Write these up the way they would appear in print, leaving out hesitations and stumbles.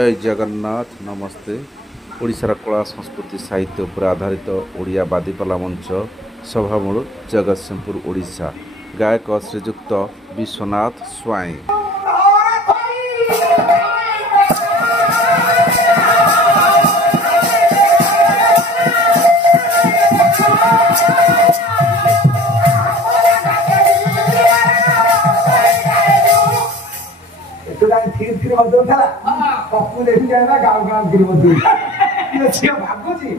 जय जगन्नाथ नमस्ते। ओडिशार कला संस्कृति साहित्य उपर आधारित ओडिया बादीपाला मंच सभामूल जगतसिंहपुर ओडिशा। गायक श्रीजुक्त विश्वनाथ स्वाई। धीरे धीरे बदला पप्पू देखी जाए गाँव गाँव गिरी बदल सी भागुची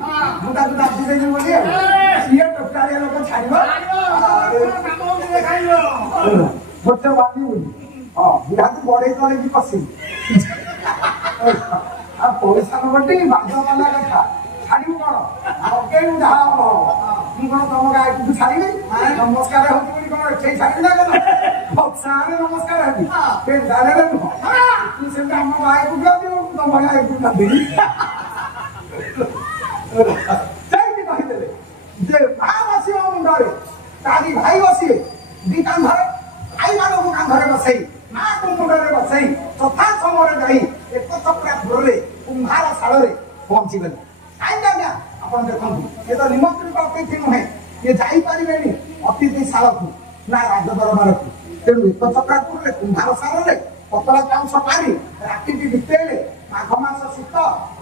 मुझे दादी देनी बोली सी टोटालिया लोक छाड़ मत बांधी बोली हाँ बुढ़ा को बड़े करे कि पसी पैसा नबटी बाध वाला कथा छाड़ू कौन आगे जहाँ हम कौन तुम गाय को छाड़ी नमस्कार होती कौन एठे छाड़ी ना सारे नमस्कार है फिर जाने नुह तू से हम गाय को दियो तुम गाय को ना दी जाई कहिदेले जे मां बसियो मुंडरे ताली भाई बसिए दी कान धरे भाई मानो को कान धरे बसई मां को मुंडरे बसई तथा समय जाई एक चक्रा धरले कुंभार साଳରେ पहुंची गले काई जागा अपन देखंतु ये तो निमंत्रित अतिथि नुहे ये जाई परिबेनी अतिथि शाळाकू ना राज दरबारकू तेणु एक चक्रापुर कुंभार सारे पतला चाउस पारी राति बितेले माघ मास शीत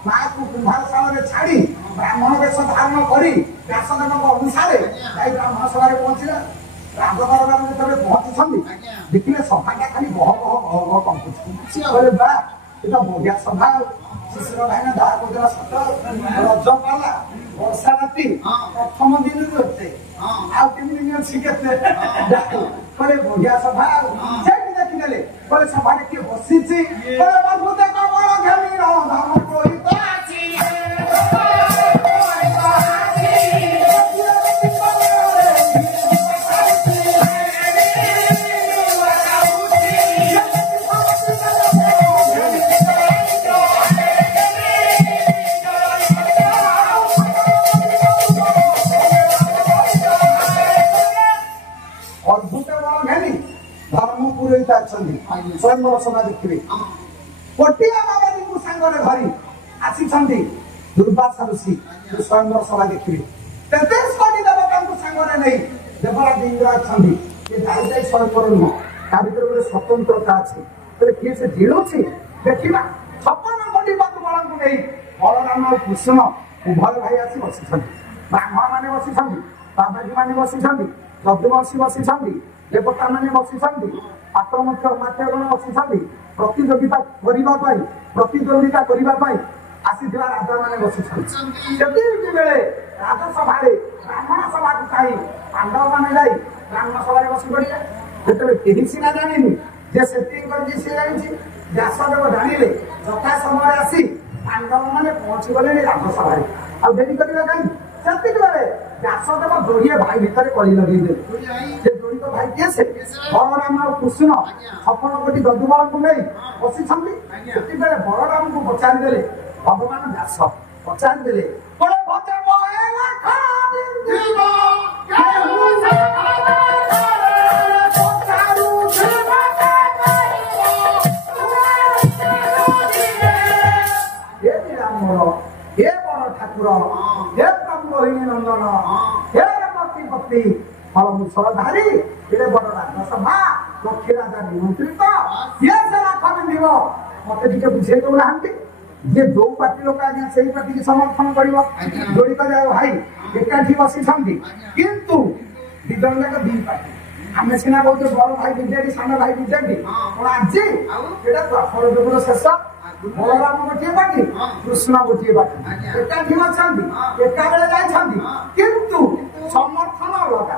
माँ को कुंभार सारे छाड़ी ब्राह्मण वेश धारण कर व्यासदेव अनुसार ब्राह्मण सभा पहुंचले राज दरबार जो पहुंची देखिले सभाटा खाली बह बह बह बह कंपुचे बा ये बढ़िया सभा शिशिर भाई दाह कर सत रज पाला वर्षा राति प्रथम दिन आम दिन अच्छी के बढ़िया सभा देखिले बोले सभा किए बसी अद्भुत बल घेनी धर्म पुरोहित स्वयंवर सभा देखिए कोटिया बाबाजी को सांगरे धरी आसी दुर्वासा ऋषि स्वयंवर सभा देखिए 33 कोटी देवता सांगरे नहीं देवराज इंद्र अच्छा ये जाई जाई स्वयंवर नुह ता भीतर गोटे स्वतंत्रता अच्छे किए से जीणुची देखा 56 कोटी बल को नहीं बलराम और कृष्ण उभय भाई आसी बसी ब्राह्मण मैंने बसी बाबाजी मैंने बसी यदुवंशी बसी देवता मैंने बसी पात्रगण बसी प्रतियोगिता प्रतिद्वंदिता करने आसीथिबा राजा मैंने बसी बेले राजसभा ब्राह्मण सभा को चाहे पांडव मैंने जाई ब्राह्मण सभा बसी पड़े जो कहीं सीना जानी जे से जानी व्यासदेव जानिले यथा समय आसी पांडव मैंने पहुंची गले राजसभा आ डेरी करवा कहीं सेतिक बेले व्यासदेव जोड़िए भाई भितर कली लगे जोड़ी तो भाई किए से बलराम और कृष्ण 56 कोटी ददुबल को नहीं बसी बलराम को पचारि देले भगवान व्यास पचारि देले हे बड़ ठाकुर हे ब्रह्मोहिणी नंदन हे रमती फल मुसलधारी ये बड़ राजसभा लक्ष्मी राजा निमंत्रित ये से लाख बिंधिव मत टे बुझे दौना जे जो पार्टी लोक आज्ञा से पार्टी की समर्थन कर जोड़ी कर भाई एकाठी बसी किंतु दिदन जाक दी पार्टी आम सीना बहुत बड़ भाई विजेडी सान भाई विजेडी आज द्वापर जुगर शेष बलराम गोटे पार्टी कृष्ण गोटे पार्टी एकाठी एका बेले किंतु समर्थन अलगा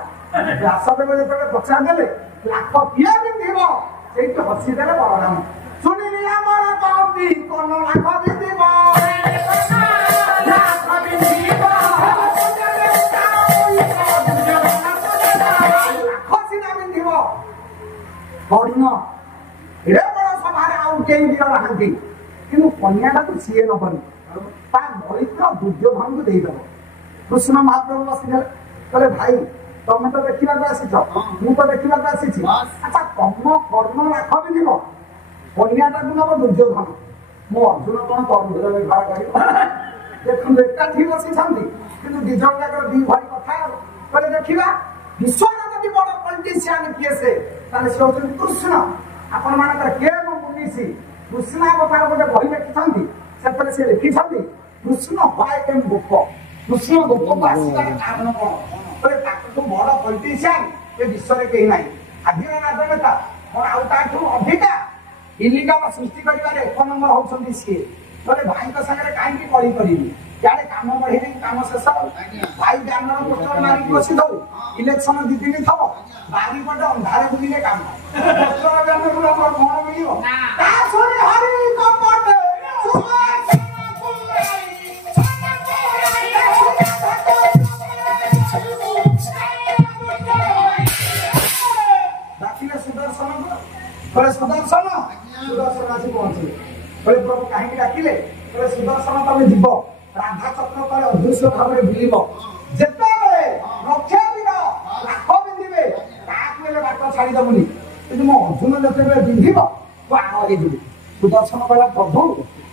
व्यासदेव जो पचारे लाख किए पिंधिव से हसीदेले बलराम शुणिली आमर कौती कौन लाख पिंधिव एड़े बड़ सभा आउ कई दिन नहांती कि कन्याटा तो सीए नबनी दरिद्र दुर्योधन को देदेव कृष्ण महाप्रभु बसी कहले भाई तुम तो देखा आसी मु तो देखा आसी अच्छा तुम कर्ण लाख भी कन्याटा को नब दुर्योधन ମୁଁ ଅର୍ଜୁନ କଣ ତରୁଭୁଜ ବ୍ୟବହାର କରିବ ଦେଖନ୍ତୁ ଏକାଠି ବସିଛନ୍ତି କିନ୍ତୁ ଦି ଜଣ ଯାକର ଦି ଭାଇ କଥା କହିଲେ ଦେଖିବା ବିଶ୍ୱର ଯଦି ବଡ ପଲିଟିସିଆନ କିଏ ସେ ତାହେଲେ ସେ ହଉଛନ୍ତି କୃଷ୍ଣ। ଆପଣ ମାନଙ୍କର କିଏ ମୁଁ ବୁଲିଛି କୃଷ୍ଣାବତାର ଗୋଟେ ବହି ଲେଖିଛନ୍ତି ସେଥିରେ ସେ ଲେଖିଛନ୍ତି କୃଷ୍ଣ ହ୍ୱାଇ ଏମ୍ ଗୋପ କୃଷ୍ଣ ଗୋପକୁ ଆସିବାର କାରଣ କଣ କହିଲେ ତାଠୁ ବଡ ପଲିଟିସିଆନ ଏ ବିଶ୍ୱରେ କେହି ନାହିଁ। ଆଜିର ରାଜନେତା କଣ ଆଉ ତାଠୁ ଅଧିକା ଇଲିଗାଲ ସୃଷ୍ଟି କରିବାରେ ଏକ ନମ୍ବର ହଉଛନ୍ତି ସିଏ। କହିଲେ ଭାଇଙ୍କ ସାଙ୍ଗରେ କାହିଁକି କଳି କରିବି ଇଆଡେ କାମ ବଢେଇବି କାମ ଶେଷ ଭାଇ ବ୍ୟାନର ପୋଷ୍ଟର ମାରିକି ବସିଥାଉ ଇଲେକ୍ସନ 2 ଦିନ ଥବ ବାରିପଟେ ଅନ୍ଧାରେ ବୁଲିଲେ କାମ ପୋଷ୍ଟର ବ୍ୟାନରରୁ ଆମର କଣ ମିଳିବ ତା ଶୁଣି ହରି କପଟ ଡାକିଲେ ସୁଦର୍ଶନକୁ କହିଲେ ସୁଦର୍ଶନ ସୁଦର୍ଶନ ଆସି ପହଞ୍ଚିଲେ କହିଲେ ପ୍ରଭୁ କାହିଁକି ଡାକିଲେ କହିଲେ ସୁଦର୍ଶନ ତମେ ଯିବ ରାଧା ଚକ୍ର ତଳେ ଅଦୃଶ୍ୟ ଭାବରେ ବୁଲିବ ଯେତେବେଳେ ଲକ୍ଷ ଦିନ ଲାଖ ବିନ୍ଧିବେ ତାହାକୁ ହେଲେ ବାଟ ଛାଡ଼ିଦବୁନି କିନ୍ତୁ ମୋ ଅର୍ଜୁନ ଯେତେବେଳେ ବିନ୍ଧିବ ତୁ ଆଗ ହେଇଯିବୁ। ସୁଦର୍ଶନ କହିଲା ପ୍ରଭୁ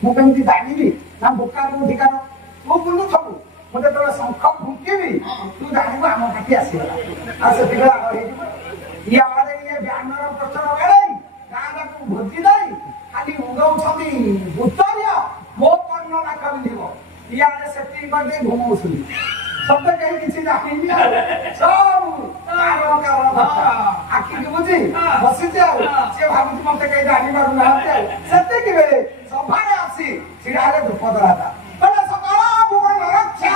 ମୁଁ କେମିତି ଜାଣିବି ନା ବୋକାର ଅଧିକାର ତୁ ବୁଲୁଥବୁ ମୁଁ ଯେତେବେଳେ ଶଙ୍ଖ ଫୁଙ୍କିବି ତୁ ଜାଣିବୁ ଆମ ପାଖି ଆସିଗଲା ଆଉ ସେତିକି ଆଗ ହେଇଯିବ। ଇଆଡେ ଇଏ ବ୍ୟାନର ପୋଷ୍ଟର ବେଳେଇ ଗାଁ ଯାକୁ ଭୋଜି ଦେଇ ଖାଲି ଉଡଉଛନ୍ତି ଉତ୍ତରୀୟ ମୋ କର୍ଣ୍ଣ ନାକ ବିନ୍ଧିବ ଇଆଡେ ସେତିକି କରିଦେଇ ଘୁମଉଛନ୍ତି ସତେ କେହି କିଛି ଜାଣିନି ସବୁ ଆଖି ବୁଝି ବସିଛି ଆଉ ସିଏ ଭାବୁଛି ମତେ କେହି ଜାଣିପାରୁନାହାନ୍ତି ଆଉ ସେତିକି ବେଳେ ସଭାରେ ଆସି ଛିଡା ହେଲେ ଦ୍ରୁପଦ ରାଜା କହିଲେ ସକାଳ ଭୁବନ ରକ୍ଷା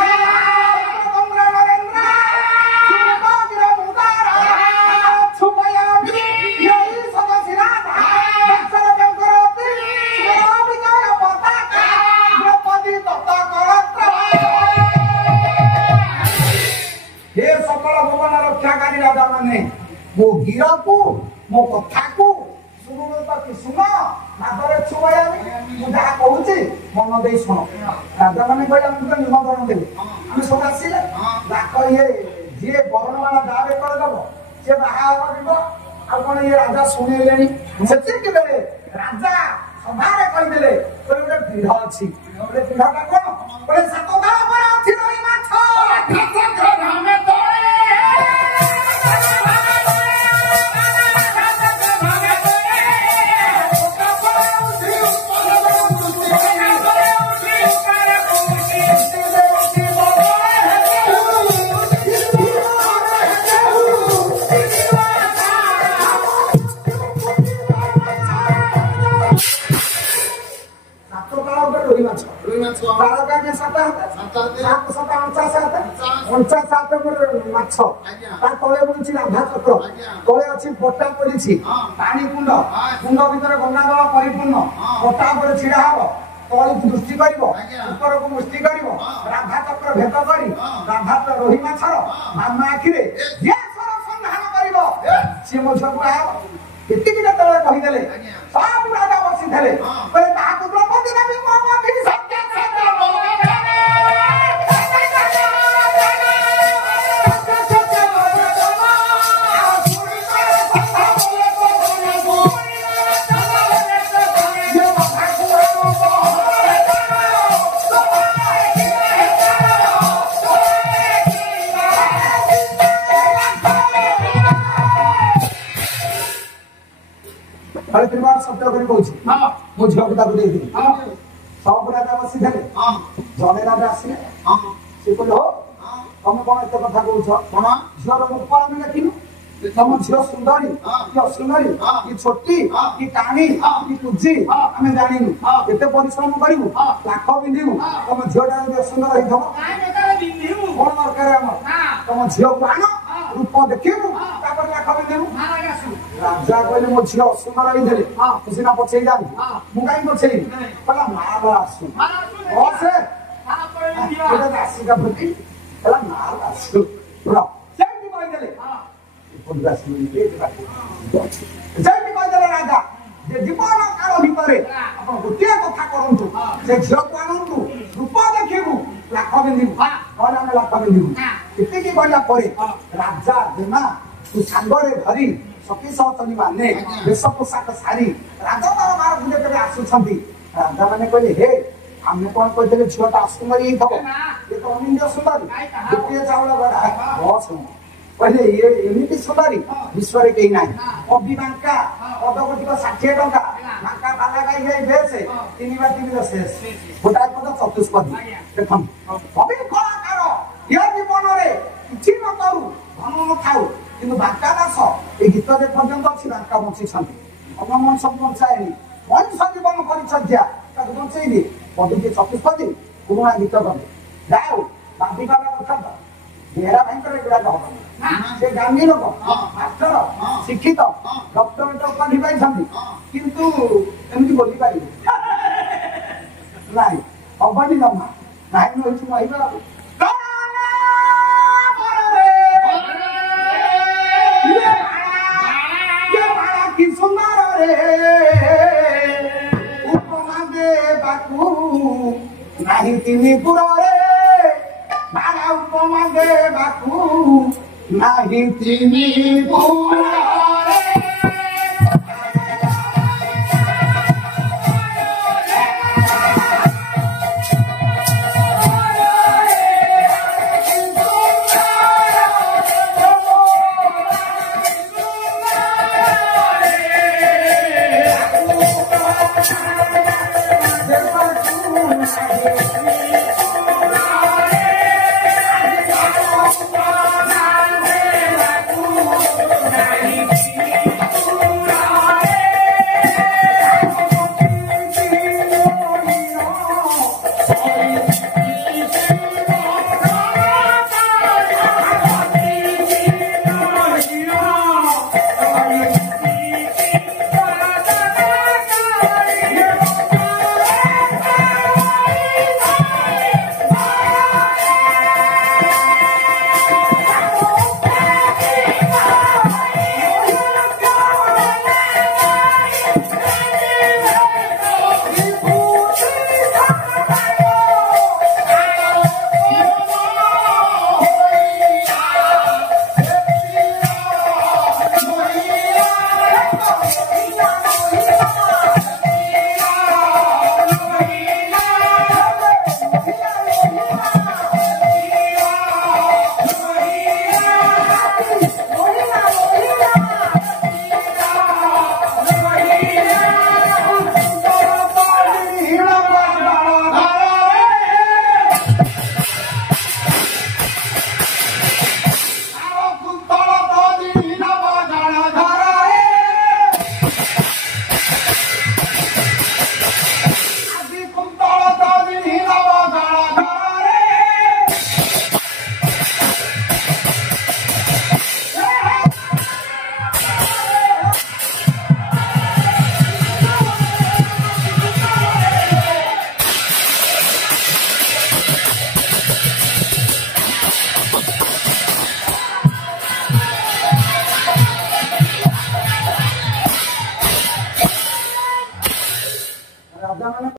ମୋ ଗିରକୁ ମୋ କଥାକୁ ଶୁଣ ନାଦରେ ଛୁଆଇବି ମୁଁ ଯାହା କହୁଛି ମନ ଦେଇ ଶୁଣ। ରାଜାମାନେ କହିଲେ ଆମକୁ ତ ନିମନ୍ତ୍ରଣ ଦେବେ ଆମେ ସବୁ ଆସିଲେ ଡାକ ଇଏ ଯିଏ ବରଣମାଳା ଯାହା ବେକରେ ଦବ ସିଏ ବାହା ହବ ଯିବ ଆଉ କଣ ଇଏ ରାଜା ଶୁଣେଇଲେଣି ସେତିକି ବେଳେ ରାଜା ସଭାରେ କହିଦେଲେ ଗୋଟେ ପୀଢ଼ ଅଛି ଗୋଟେ ପୀଢ଼ଟା କଣ ଗୋଟେ ସାତ ଦଳ ପରେ ଅଛି ରୋହି ମାଛ ମାଛ ତା ତଳେ ବୁଲୁଛି ରାଧା ଚକ୍ର ତଳେ ଅଛି ପଟା ପଡିଛି ପାଣି କୁଣ୍ଡ କୁଣ୍ଡ ଭିତରେ ଗଙ୍ଗାଜଳ ପରିପୂର୍ଣ୍ଣ ପଟା ଉପରେ ଛିଡା ହବ ତଳକୁ ଦୃଷ୍ଟି କରିବ ଉପରକୁ ମୁଷ୍ଟି କରିବ ରାଧା ଚକ୍ର ଭେଦ କରି ରାଧା ରୋହି ମାଛର ମାମା ଆଖିରେ ସନ୍ଧାନ କରିବ ସିଏ ମୋ ଝିଅକୁ ବାହା ହବ ଏତିକି ଯେତେବେଳେ କହିଦେଲେ ସବୁ ରାଜା ବସିଥିଲେ କହିଲେ ତାହାକୁ ଦ୍ରୌପଦୀ ଦେବୀ ମୋ ମନ୍ଦିର ସତ୍ୟ ସତ୍ୟ କରି କହୁଛି ମୋ ଝିଅକୁ ତାକୁ ଦେଇଦେବି ସବୁ ରାଜା ବସିଥିଲେ ଜଣେ ରାଜା ଆସିଲେ ସେ କହିଲେ ହଉ ତମେ କଣ ଏତେ କଥା କହୁଛ କଣ ଝିଅର ରୂପ ଆମେ ଦେଖିନୁ ତମ ଝିଅ ସୁନ୍ଦରୀ କି ଅସୁନ୍ଦରୀ କି ଛୋଟି କି କାଣି କି କୁଜି ଆମେ ଜାଣିନୁ କେତେ ପରିଶ୍ରମ କରିବୁ ଲାଖ ବିନ୍ଧିବୁ ତମ ଝିଅଟା ଯଦି ଅସୁନ୍ଦର ହେଇଥିବ କଣ ଦରକାର ଆମର ତମ ଝିଅକୁ ଆଣ ରୂପ ଦେଖିବୁ ତାପରେ ଲାଖ ବିନ୍ଧିବୁ ରାଜା କହିଲେ ମୋ ଝିଅ ଅସୁନ୍ଦର ହେଇଥିଲେ ତୁ ସିନା ପଛେଇ ଯାଆନ୍ତୁ ମୁଁ କାହିଁ ପଛେଇବି କହିଲା ମାଲ ଆସୁ ସେ ଆସିକା ଭୋଟି ହେଲା ମାଲ ଆସୁ ସେମିତି କହିଦେଲେ ସେମିତି କହିଦେଲେ ରାଜା ଯେ ଜୀବନ କାଳ ଭିତରେ ଆପଣ ଗୋଟିଏ କଥା କରନ୍ତୁ ସେ ଝିଅକୁ ଆଣନ୍ତୁ ରୂପ ଦେଖିବୁ ଲାଖ ବିନ୍ଧିବୁ କହିଲେ ଆମେ ଲାଖ ବିନ୍ଧିବୁ ଏତିକି କହିଲା ପରେ ରାଜା ଦେମା ତୁ ସାଙ୍ଗରେ ଧରି ସଖୀ ସହଚରୀ ମାନେ ବେଶ ପୋଷାକ ସାରି ରାଜଦରବାରକୁ ଯେତେବେଳେ ଆସୁଛନ୍ତି ରାଜା ମାନେ କହିଲେ ହେ ଆମେ କଣ କହିଥିଲେ ଝିଅଟା ଅସୁନ୍ଦରୀ ହେଇଥିବ ଇଏ ତ ଅନିନ୍ଦ୍ୟ ସୁନ୍ଦରୀ ଗୋଟିଏ ଚାଉଳ ଗଢା ବସ କହିଲେ ଇଏ ଏମିତି ସୁନ୍ଦରୀ ବିଶ୍ୱରେ କେହି ନାହିଁ କବି ବାଙ୍କା ପଦକଟିକ 60 ଟଙ୍କା ବାଙ୍କା ବାଲା ଗାଈ ଯାଇ ବେଶ 3 ବା 3 ଶେଷ ଗୋଟାଏ ପଦ ଚତୁଷ୍ପଦୀ ଦେଖନ୍ତୁ କବି କଳାକାର ଇଏ ଜୀବନରେ କିଛି ନ କରୁ ଧନ ନଥାଉ କିନ୍ତୁ ବାଙ୍କା ଦାସ এই ଗୀତ ଯେ ପର୍ଯ୍ୟନ୍ତ ଅଛି ବାଙ୍କା ବଞ୍ଚିଛନ୍ତି ଅନ୍ୟ ମଣିଷ ବଞ୍ଚାଏନି ମଣିଷ ଜୀବନ ପରିଚର୍ଯ୍ୟା ତାକୁ ବଞ୍ଚେଇଲି ପଦୁଟି ଚତୁଷ୍ପଦୀ ପୁରୁଣା ଗୀତ କବି ଯାଉ ବାନ୍ଧିବାଲା କଥା ତ ବେହେରା ଭାଇଙ୍କର ଏଗୁଡାକ ହବନି ସେ ଗାନ୍ଧୀ ଲୋକ ମାଷ୍ଟର ଶିକ୍ଷିତ ଡକ୍ଟରେଟ ଉପାଧି ପାଇଛନ୍ତି କିନ୍ତୁ ଏମିତି ବୋଲି ପାରିବେ ନାଇଁ ହବନି ଜମା ନାଇଁ ରହିଛି କହିବା ଆଉ କି ସୁନ୍ଦର ରେ ଉପମା ଦେବାକୁ ନାହିଁ ତିନି ପୁରରେ ବାଳା ଉପମା ଦେବାକୁ ନାହିଁ ତିନି ପୁରରେ Thank you.